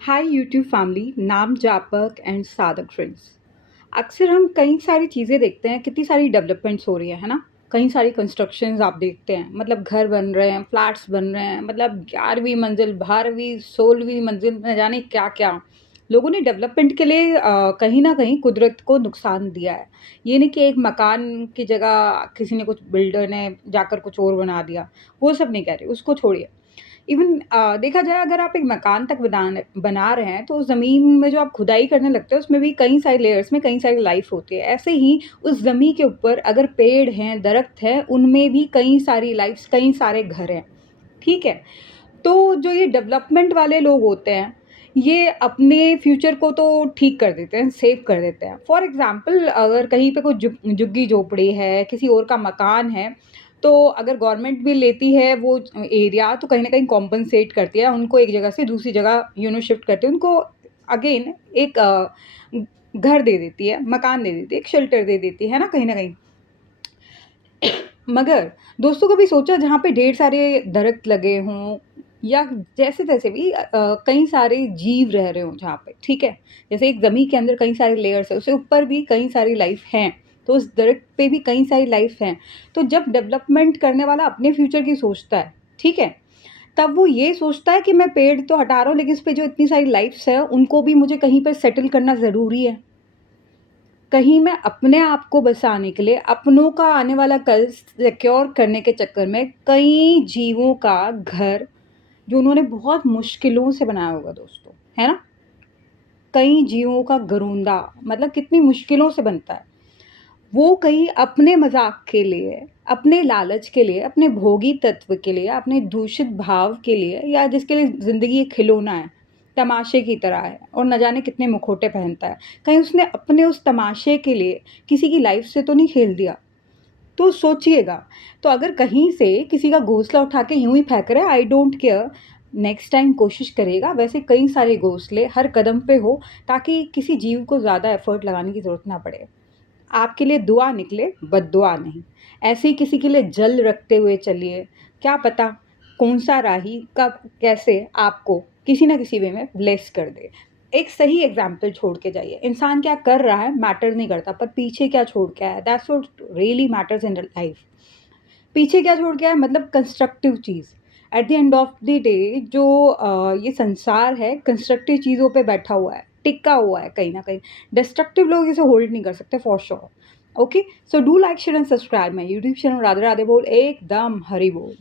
Hi YouTube family, नाम जापक and साधक friends. अक्सर हम कई सारी चीज़ें देखते हैं, कितनी सारी डेवलपमेंट्स हो रही है ना। कई सारी कंस्ट्रक्शंस आप देखते हैं, मतलब घर बन रहे हैं, फ्लैट्स बन रहे हैं, मतलब 11वीं मंजिल, 12वीं, 16वीं मंजिल, न जाने क्या क्या। लोगों ने डेवलपमेंट के लिए कहीं ना कहीं कुदरत को नुकसान दिया है। ये नहीं कि एक मकान की जगह किसी ने, कुछ बिल्डर ने जाकर कुछ और बना दिया। वो सब नहीं कह रही, उसको छोड़िए। इवन देखा जाए, अगर आप एक मकान तक बना रहे हैं, तो उस ज़मीन में जो आप खुदाई करने लगते हैं, उसमें भी कई सारे लेयर्स में कई सारी लाइफ होती है। ऐसे ही उस ज़मीन के ऊपर अगर पेड़ हैं, दरख्त हैं, उनमें भी कई सारी लाइफ्स, कई सारे घर हैं, ठीक है? तो जो ये डेवलपमेंट वाले लोग होते हैं, ये अपने फ्यूचर को तो ठीक कर देते हैं, सेव कर देते हैं। फॉर एग्ज़ाम्पल, अगर कहीं पे कोई झुग्गी-झोपड़ी है, किसी और का मकान है, तो अगर गवर्नमेंट भी लेती है वो एरिया, तो कहीं न कहीं कॉम्पेंसेट करती है, उनको एक जगह से दूसरी जगह शिफ्ट करती है। उनको अगेन एक घर दे देती है, मकान दे देती है, एक शेल्टर दे देती है ना, कहीं न कहीं। मगर दोस्तों, कभी सोचा जहाँ पे ढेर सारे दरख्त लगे हों, या जैसे-तैसे भी कई सारे जीव रह रहे हों जहाँ पे, ठीक है? जैसे एक ज़मीन के अंदर कई सारे लेयर्स हैं, उसके ऊपर भी कई सारी लाइफ़ हैं, तो उस दरख्त पे भी कई सारी लाइफ़ हैं। तो जब डेवलपमेंट करने वाला अपने फ्यूचर की सोचता है, ठीक है? तब वो ये सोचता है कि मैं पेड़ तो हटा रहा हूँ, लेकिन इस पे जो इतनी सारी लाइफ़्स हैं, उनको भी मुझे कहीं पे सेटल करना ज़रूरी है। कहीं मैं अपने आप को बचाने के लिए, अपनों का आने वाला कल सिक्योर करने के चक्कर में, कई जीवों का घर, जो उन्होंने बहुत मुश्किलों से बनाया होगा दोस्तों, है ना? कई जीवों का घरोंदा, मतलब कितनी मुश्किलों से बनता है। वो कहीं अपने मज़ाक के लिए, अपने लालच के लिए, अपने भोगी तत्व के लिए, अपने दूषित भाव के लिए, या जिसके लिए ज़िंदगी एक खिलौना है, तमाशे की तरह है और न जाने कितने मुखौटे पहनता है। कहीं उसने अपने उस तमाशे के लिए किसी की लाइफ़ से तो नहीं खेल दिया? तो सोचिएगा। तो अगर कहीं से किसी का घोंसला उठा के यूँ ही फेंक रहा है, I don't care, next time कोशिश करिएगा वैसे कई सारे घोंसले हर कदम पे हो, ताकि किसी जीव को ज़्यादा एफ़र्ट लगाने की ज़रूरत ना पड़े। आपके लिए दुआ निकले, बद्दुआ नहीं। ऐसे ही किसी के लिए जल रखते हुए चलिए, क्या पता कौन-सा राही कब कैसे आपको किसी न किसी वे में ब्लेस कर दे। एक सही एग्ज़ाम्पल छोड़ के जाइए। इंसान क्या कर रहा है मैटर नहीं करता, पर पीछे क्या छोड़ के आया है, that's what really matters in life. पीछे क्या छोड़ के आया है, मतलब constructive cheese. At the end of the day, जो ये संसार है कंस्ट्रक्टिव चीज़ों पे बैठा हुआ है, टिका हुआ है कहीं न कहीं। डिस्ट्रक्टिव लोग इसे होल्ड नहीं कर सकते for sure. Okay, so do like, share and subscribe my YouTube channel. Radhe Radhe बोल, एकदम हरि बोल।